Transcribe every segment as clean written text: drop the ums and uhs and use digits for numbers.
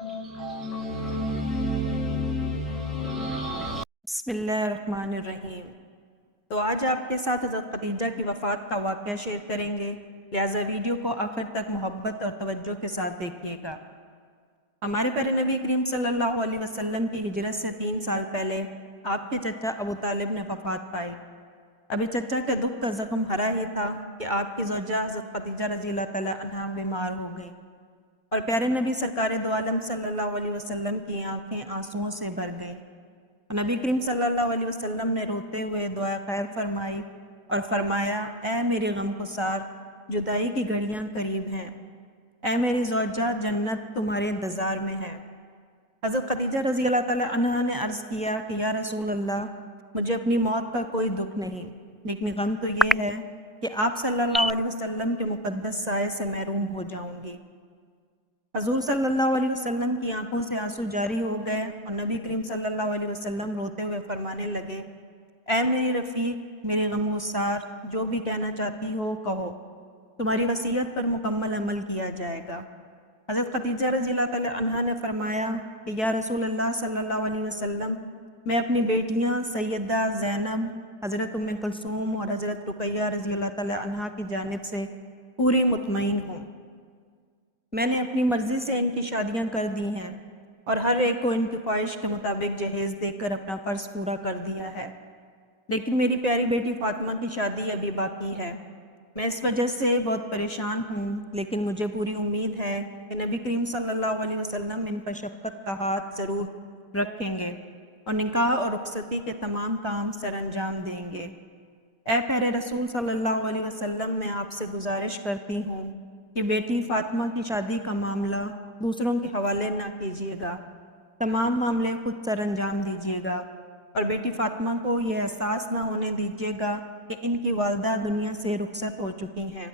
بسم اللہ الرحمن الرحیم۔ تو آج آپ کے ساتھ حضرت خدیجہ کی وفات کا واقعہ شیئر کریں گے، لہٰذا ویڈیو کو آخر تک محبت اور توجہ کے ساتھ دیکھیے گا۔ ہمارے پیارے نبی کریم صلی اللہ علیہ وسلم کی ہجرت سے 3 سال پہلے آپ کے چچا ابو طالب نے وفات پائی۔ ابھی چچا کے دکھ کا زخم ہرا ہی تھا کہ آپ کی زوجہ حضرت خدیجہ رضی اللہ تعالیٰ عنہا بیمار ہو گئی اور پیارے نبی سرکار دو عالم صلی اللہ علیہ وسلم کی آنکھیں آنسوؤں سے بھر گئیں۔ نبی کریم صلی اللہ علیہ وسلم نے روتے ہوئے دعا خیر فرمائی اور فرمایا، اے میری غم گسار، جدائی کی گھڑیاں قریب ہیں۔ اے میری زوجہ، جنت تمہارے انتظار میں ہے۔ حضرت خدیجہ رضی اللہ تعالیٰ عنہا نے عرض کیا کہ یا رسول اللہ، مجھے اپنی موت کا کوئی دکھ نہیں، لیکن غم تو یہ ہے کہ آپ صلی اللہ علیہ وسلم کے مقدس سائے سے محروم ہو جاؤں گی۔ حضور صلی اللہ علیہ وسلم کی آنکھوں سے آنسو جاری ہو گئے اور نبی کریم صلی اللہ علیہ وسلم روتے ہوئے فرمانے لگے، اے میری رفیق، میرے غم گسار، جو بھی کہنا چاہتی ہو کہو، تمہاری وصیت پر مکمل عمل کیا جائے گا۔ حضرت خدیجہ رضی اللہ تعالیٰ عنہا نے فرمایا کہ یا رسول اللہ صلی اللہ علیہ وسلم، میں اپنی بیٹیاں سیدہ زینب، حضرت ام کلثوم اور حضرت رقیہ رضی اللہ تعالیٰ عنہا کی جانب سے پوری مطمئن ہوں۔ میں نے اپنی مرضی سے ان کی شادیاں کر دی ہیں اور ہر ایک کو ان کی خواہش کے مطابق جہیز دے کر اپنا فرض پورا کر دیا ہے، لیکن میری پیاری بیٹی فاطمہ کی شادی ابھی باقی ہے۔ میں اس وجہ سے بہت پریشان ہوں، لیکن مجھے پوری امید ہے کہ نبی کریم صلی اللہ علیہ وسلم ان پر شفقت کا ہاتھ ضرور رکھیں گے اور نکاح اور رخصتی کے تمام کام سر انجام دیں گے۔ اے پیارے رسول صلی اللہ علیہ وسلم، میں آپ سے گزارش کرتی ہوں کہ بیٹی فاطمہ کی شادی کا معاملہ دوسروں کے حوالے نہ کیجیے گا، تمام معاملے خود سر انجام دیجیے گا اور بیٹی فاطمہ کو یہ احساس نہ ہونے دیجیے گا کہ ان کی والدہ دنیا سے رخصت ہو چکی ہیں۔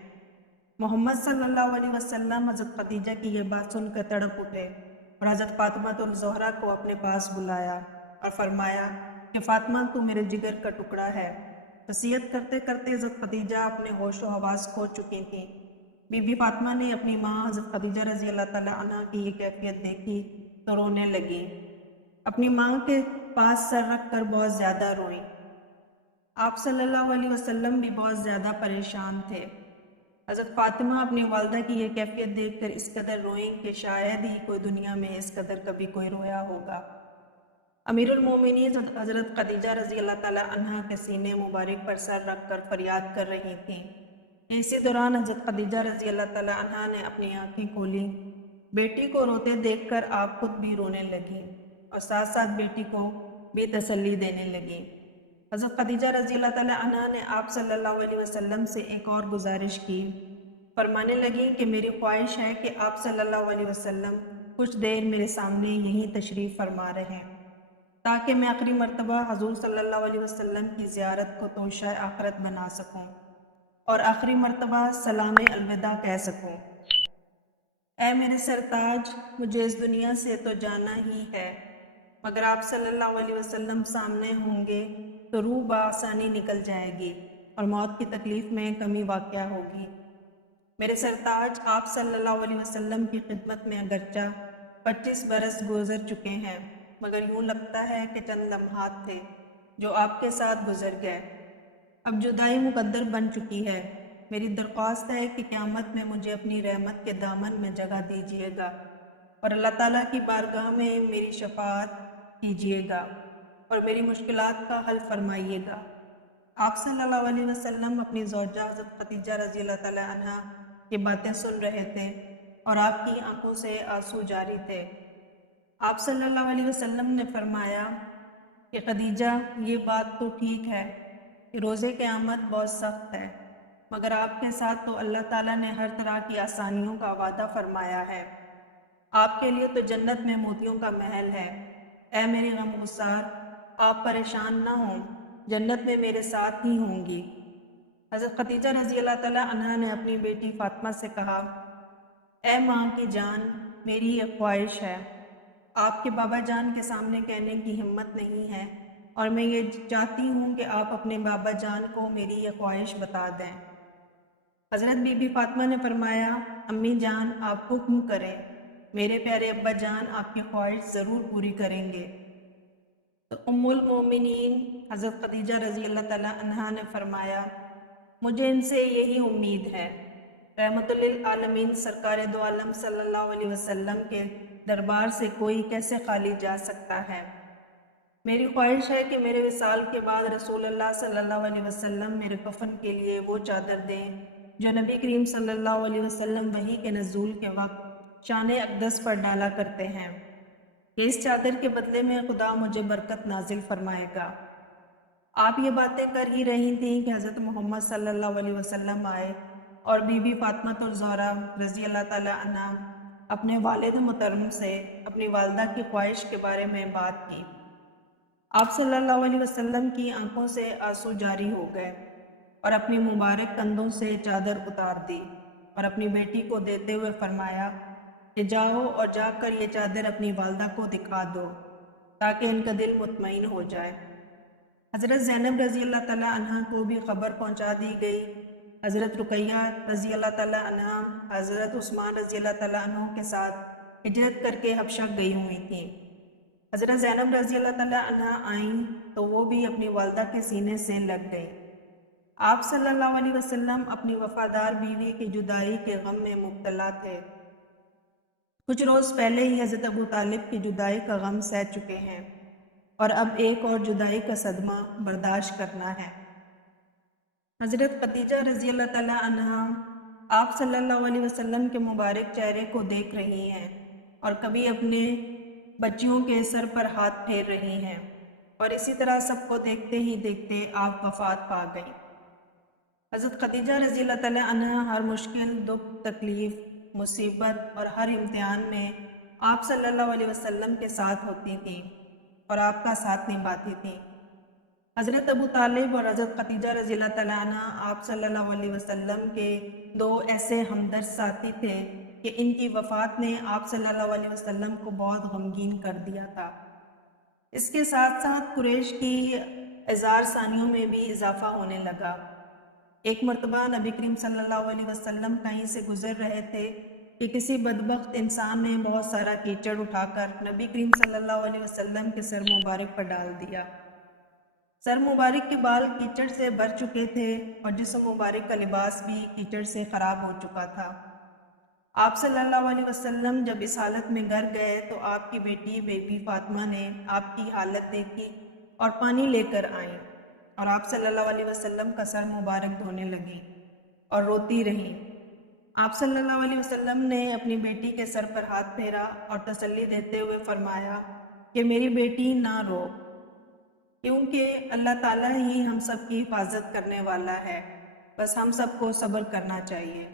محمد صلی اللہ علیہ وسلم حضرت خدیجہ کی یہ بات سن کر تڑپ اٹھے اور حضرت فاطمہ الزہرا کو اپنے پاس بلایا اور فرمایا کہ فاطمہ، تو میرے جگر کا ٹکڑا ہے۔ وصیت کرتے کرتے حضرت خدیجہ اپنے ہوش و حواس کھو چکی تھیں۔ بی بی فاطمہ نے اپنی ماں حضرت خدیجہ رضی اللہ تعالیٰ عنہ کی یہ کیفیت دیکھی تو رونے لگی، اپنی ماں کے پاس سر رکھ کر بہت زیادہ روئیں۔ آپ صلی اللہ علیہ وسلم بھی بہت زیادہ پریشان تھے۔ حضرت فاطمہ اپنی والدہ کی یہ کیفیت دیکھ کر اس قدر روئیں کہ شاید ہی کوئی دنیا میں اس قدر کبھی کوئی رویا ہوگا۔ امیر المومنین حضرت خدیجہ رضی اللہ تعالیٰ عنہ کے سینے مبارک پر سر رکھ کر فریاد کر رہی تھیں۔ اسی دوران حضرت خدیجہ رضی اللہ تعالیٰ عنہ نے اپنی آنکھیں کھولیں۔ بیٹی کو روتے دیکھ کر آپ خود بھی رونے لگیں اور ساتھ ساتھ بیٹی کو بھی تسلی دینے لگیں۔ حضرت خدیجہ رضی اللہ تعالیٰ عنہ نے آپ صلی اللہ علیہ وسلم سے ایک اور گزارش کی، فرمانے لگیں کہ میری خواہش ہے کہ آپ صلی اللہ علیہ وسلم کچھ دیر میرے سامنے یہیں تشریف فرما رہیں تاکہ میں آخری مرتبہ حضور صلی اللہ علیہ وسلم کی زیارت کو توشہ آخرت بنا سکوں اور آخری مرتبہ سلام الوداع کہہ سکوں۔ اے میرے سرتاج، مجھے اس دنیا سے تو جانا ہی ہے، مگر آپ صلی اللہ علیہ وسلم سامنے ہوں گے تو روح بآسانی نکل جائے گی اور موت کی تکلیف میں کمی واقع ہوگی۔ میرے سرتاج، آپ صلی اللہ علیہ وسلم کی خدمت میں اگرچہ 25 برس گزر چکے ہیں، مگر یوں لگتا ہے کہ چند لمحات تھے جو آپ کے ساتھ گزر گئے۔ اب جدائی مقدر بن چکی ہے۔ میری درخواست ہے کہ قیامت میں مجھے اپنی رحمت کے دامن میں جگہ دیجیے گا اور اللہ تعالیٰ کی بارگاہ میں میری شفاعت کیجیے گا اور میری مشکلات کا حل فرمائیے گا۔ آپ صلی اللہ علیہ وسلم اپنی زوجہ حضرت خدیجہ رضی اللہ تعالیٰ عنہ کی باتیں سن رہے تھے اور آپ کی آنکھوں سے آنسو جاری تھے۔ آپ صلی اللہ علیہ وسلم نے فرمایا کہ خدیجہ، یہ بات تو ٹھیک ہے کہ روز قیامت بہت سخت ہے، مگر آپ کے ساتھ تو اللہ تعالیٰ نے ہر طرح کی آسانیوں کا وعدہ فرمایا ہے۔ آپ کے لیے تو جنت میں موتیوں کا محل ہے۔ اے میری غم گسار، آپ پریشان نہ ہوں، جنت میں میرے ساتھ ہی ہوں گی۔ حضرت خدیجہ رضی اللہ تعالیٰ عنہا نے اپنی بیٹی فاطمہ سے کہا، اے ماں کی جان، میری یہ خواہش ہے، آپ کے بابا جان کے سامنے کہنے کی ہمت نہیں ہے اور میں یہ چاہتی ہوں کہ آپ اپنے بابا جان کو میری یہ خواہش بتا دیں۔ حضرت بی بی فاطمہ نے فرمایا، امی جان، آپ حکم کریں، میرے پیارے ابا جان آپ کی خواہش ضرور پوری کریں گے۔ تو ام المومنین حضرت خدیجہ رضی اللہ تعالیٰ عنہا نے فرمایا مجھے ان سے یہی امید ہے۔ رحمت للعالمین سرکار دو عالم صلی اللہ علیہ وسلم کے دربار سے کوئی کیسے خالی جا سکتا ہے۔ میری خواہش ہے کہ میرے وصال کے بعد رسول اللہ صلی اللہ علیہ وسلم میرے کفن کے لیے وہ چادر دیں جو نبی کریم صلی اللہ علیہ وسلم وحی کے نزول کے وقت شان اقدس پر ڈالا کرتے ہیں کہ اس چادر کے بدلے میں خدا مجھے برکت نازل فرمائے گا۔ آپ یہ باتیں کر ہی رہی تھیں کہ حضرت محمد صلی اللہ علیہ وسلم آئے اور بی بی فاطمہ الزہرا رضی اللہ تعالی عنہ اپنے والد محترم سے اپنی والدہ کی خواہش کے بارے میں بات کی۔ آپ صلی اللہ علیہ وسلم کی آنکھوں سے آنسو جاری ہو گئے اور اپنی مبارک کندھوں سے چادر اتار دی اور اپنی بیٹی کو دیتے ہوئے فرمایا کہ جاؤ اور جا کر یہ چادر اپنی والدہ کو دکھا دو تاکہ ان کا دل مطمئن ہو جائے۔ حضرت زینب رضی اللہ تعالیٰ عنہ کو بھی خبر پہنچا دی گئی۔ حضرت رقیہ رضی اللہ تعالیٰ عنہ حضرت عثمان رضی اللہ تعالیٰ عنہ کے ساتھ ہجرت کر کے حبشہ گئی ہوئی تھیں۔ حضرت زینب رضی اللہ تعالیٰ عنہ آئیں تو وہ بھی اپنی والدہ کے سینے سے لگ گئی۔ آپ صلی اللہ علیہ وسلم اپنی وفادار بیوی کی جدائی کے غم میں مبتلا تھے۔ کچھ روز پہلے ہی حضرت ابو طالب کی جدائی کا غم سہ چکے ہیں اور اب ایک اور جدائی کا صدمہ برداشت کرنا ہے۔ حضرت خدیجہ رضی اللہ تعالیٰ عنہ آپ صلی اللہ علیہ وسلم کے مبارک چہرے کو دیکھ رہی ہیں اور کبھی اپنے بچیوں کے سر پر ہاتھ پھیر رہی ہیں اور اسی طرح سب کو دیکھتے ہی دیکھتے آپ وفات پا گئیں۔ حضرت خدیجہ رضی اللہ تعالیٰ عنہ ہر مشکل، دکھ، تکلیف، مصیبت اور ہر امتحان میں آپ صلی اللہ علیہ وسلم کے ساتھ ہوتی تھیں اور آپ کا ساتھ نبھاتی تھیں۔ حضرت ابو طالب اور حضرت خدیجہ رضی اللہ تعالیٰ عنہ آپ صلی اللہ علیہ وسلم کے دو ایسے ہمدرد ساتھی تھے کہ ان کی وفات نے آپ صلی اللہ علیہ وسلم کو بہت غمگین کر دیا تھا۔ اس کے ساتھ ساتھ قریش کی اظہار ثانیوں میں بھی اضافہ ہونے لگا۔ ایک مرتبہ نبی کریم صلی اللہ علیہ وسلم کہیں سے گزر رہے تھے کہ کسی بدبخت انسان نے بہت سارا کیچڑ اٹھا کر نبی کریم صلی اللہ علیہ وسلم کے سر مبارک پر ڈال دیا۔ سر مبارک کے بال کیچڑ سے بھر چکے تھے اور جسم مبارک کا لباس بھی کیچڑ سے خراب ہو چکا تھا۔ آپ صلی اللہ علیہ وسلم جب اس حالت میں گھر گئے تو آپ کی بیٹی بی بی فاطمہ نے آپ کی حالت دیکھی اور پانی لے کر آئیں اور آپ صلی اللہ علیہ وسلم کا سر مبارک دھونے لگیں اور روتی رہیں۔ آپ صلی اللہ علیہ وسلم نے اپنی بیٹی کے سر پر ہاتھ پھیرا اور تسلی دیتے ہوئے فرمایا کہ میری بیٹی نہ رو، کیونکہ اللہ تعالیٰ ہی ہم سب کی حفاظت کرنے والا ہے، بس ہم سب کو صبر کرنا چاہیے۔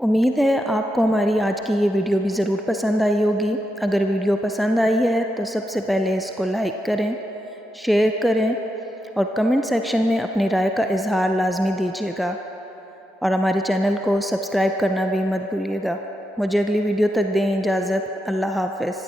امید ہے آپ کو ہماری آج کی یہ ویڈیو بھی ضرور پسند آئی ہوگی۔ اگر ویڈیو پسند آئی ہے تو سب سے پہلے اس کو لائک کریں، شیئر کریں اور کمنٹ سیکشن میں اپنی رائے کا اظہار لازمی دیجیے گا، اور ہمارے چینل کو سبسکرائب کرنا بھی مت بھولیے گا۔ مجھے اگلی ویڈیو تک دیں اجازت۔ اللہ حافظ۔